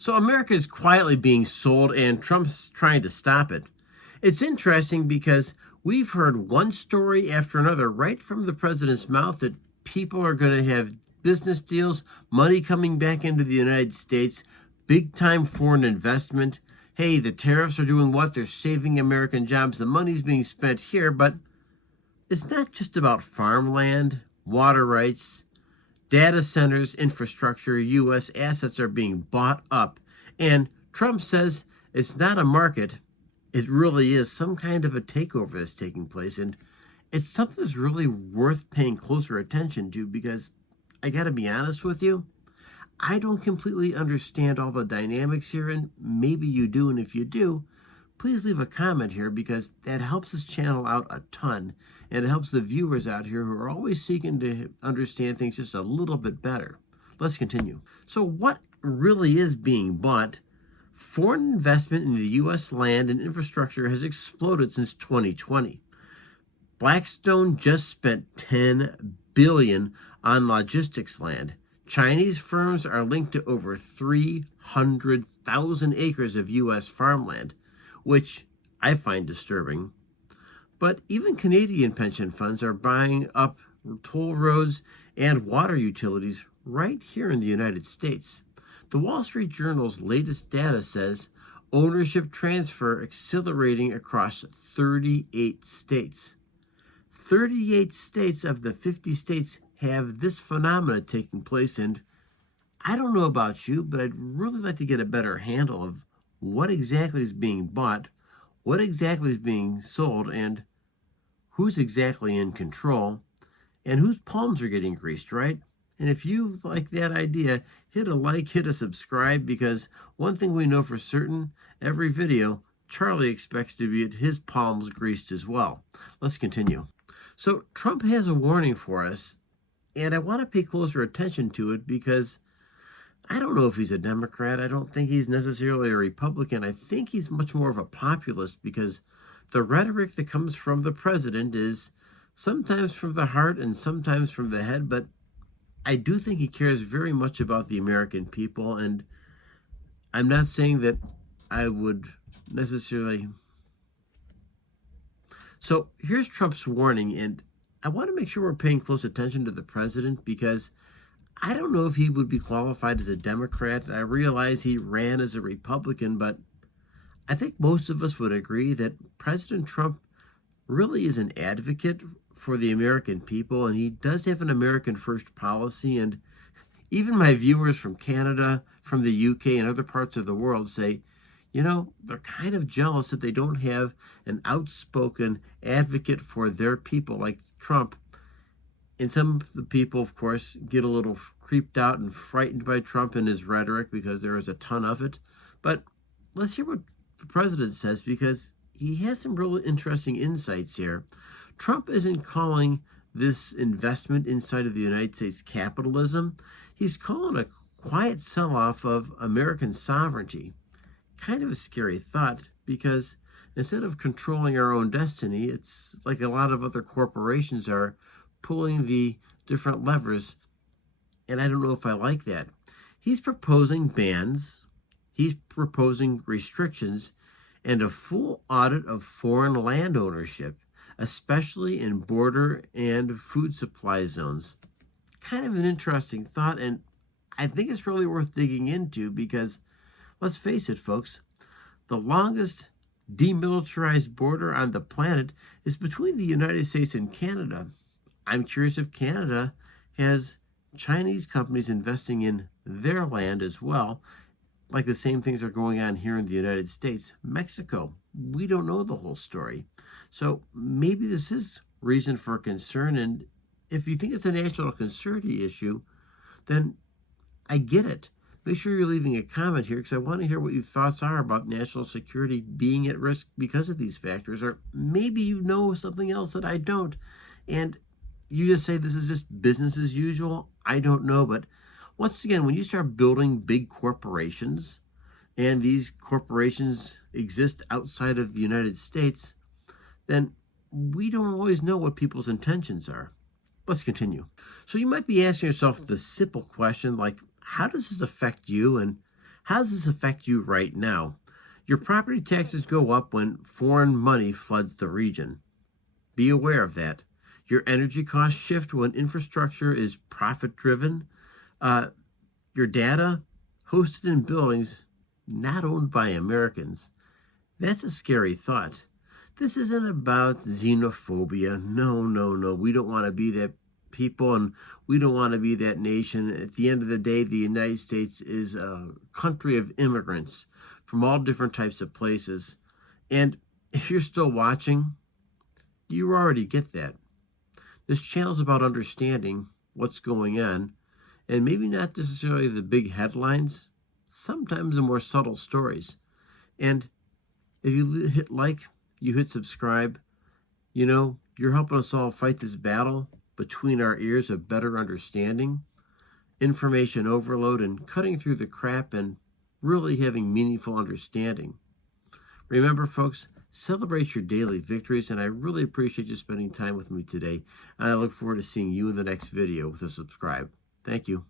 So America is quietly being sold, and Trump's trying to stop it. It's interesting because we've heard one story after another right from the president's mouth that people are going to have business deals, money coming back into the United States, big time foreign investment. Hey, the tariffs are doing what? They're saving American jobs. The money's being spent here, but it's not just about farmland, water rights, data centers, infrastructure. U.S. assets are being bought up. And Trump says it's not a market. It really is some kind of a takeover that's taking place. And it's something that's really worth paying closer attention to because I got to be honest with you. I don't completely understand all the dynamics here, and maybe you do. And if you do, please leave a comment here because that helps this channel out a ton, and it helps the viewers out here who are always seeking to understand things just a little bit better. Let's continue. So what really is being bought? Foreign investment in the U.S. land and infrastructure has exploded since 2020. Blackstone just spent $10 billion on logistics land. Chinese firms are linked to over 300,000 acres of U.S. farmland, which I find disturbing. But even Canadian pension funds are buying up toll roads and water utilities right here in the United States. The Wall Street Journal's latest data says ownership transfer accelerating across 38 states. 38 states of the 50 states have this phenomena taking place, and I don't know about you, but I'd really like to get a better handle of what exactly is being bought, what exactly is being sold, and who's exactly in control, and whose palms are getting greased, right? And if you like that idea, hit a like, hit a subscribe, because one thing we know for certain, every video, Charlie expects to be his palms greased as well. Let's continue. So Trump has a warning for us, and I want to pay closer attention to it because I don't know if he's a Democrat. I don't think he's necessarily a Republican. I think he's much more of a populist because the rhetoric that comes from the president is sometimes from the heart and sometimes from the head, but I do think he cares very much about the American people, and I'm not saying that I would necessarily. So here's Trump's warning, and I want to make sure we're paying close attention to the president because I don't know if he would be qualified as a Democrat. I realize he ran as a Republican, but I think most of us would agree that President Trump really is an advocate for the American people, and he does have an American first policy. And even my viewers from Canada, from the UK, and other parts of the world say, you know, they're kind of jealous that they don't have an outspoken advocate for their people like Trump. And some of the people, of course, get a little creeped out and frightened by Trump and his rhetoric because there is a ton of it. But let's hear what the president says because he has some really interesting insights here. Trump isn't calling this investment inside of the United States capitalism. He's calling a quiet sell-off of American sovereignty. Kind of a scary thought because instead of controlling our own destiny, it's like a lot of other corporations are pulling the different levers, and I don't know if I like that. He's proposing bans, he's proposing restrictions, and a full audit of foreign land ownership, especially in border and food supply zones. Kind of an interesting thought, and I think it's really worth digging into because, let's face it, folks, the longest demilitarized border on the planet is between the United States and Canada. I'm curious if Canada has Chinese companies investing in their land as well, like the same things are going on here in the United States. Mexico, we don't know the whole story. So maybe this is reason for concern, and if you think it's a national security issue, then I get it. Make sure you're leaving a comment here because I want to hear what your thoughts are about national security being at risk because of these factors, or maybe you know something else that I don't, and you just say this is just business as usual. I don't know, but once again, when you start building big corporations, and these corporations exist outside of the United States, then we don't always know what people's intentions are. Let's continue. So you might be asking yourself the simple question, like, how does this affect you, and How does this affect you right now? Your property taxes go up when foreign money floods the region. Be aware of that. Your energy costs shift when infrastructure is profit driven. Uh, your data hosted in buildings not owned by Americans. That's a scary thought. This isn't about xenophobia. No, no, no. We don't want to be that people, and we don't want to be that nation. At the end of the day, the United States is a country of immigrants from all different types of places. And if you're still watching, you already get that. This channel is about understanding what's going on, and maybe not necessarily the big headlines, sometimes the more subtle stories. And if you hit like, you hit subscribe, you're helping us all fight this battle between our ears of better understanding, information overload, and cutting through the crap and really having meaningful understanding. Remember, folks, celebrate your daily victories, and I really appreciate you spending time with me today. And I look forward to seeing you in the next video with a subscribe. Thank you.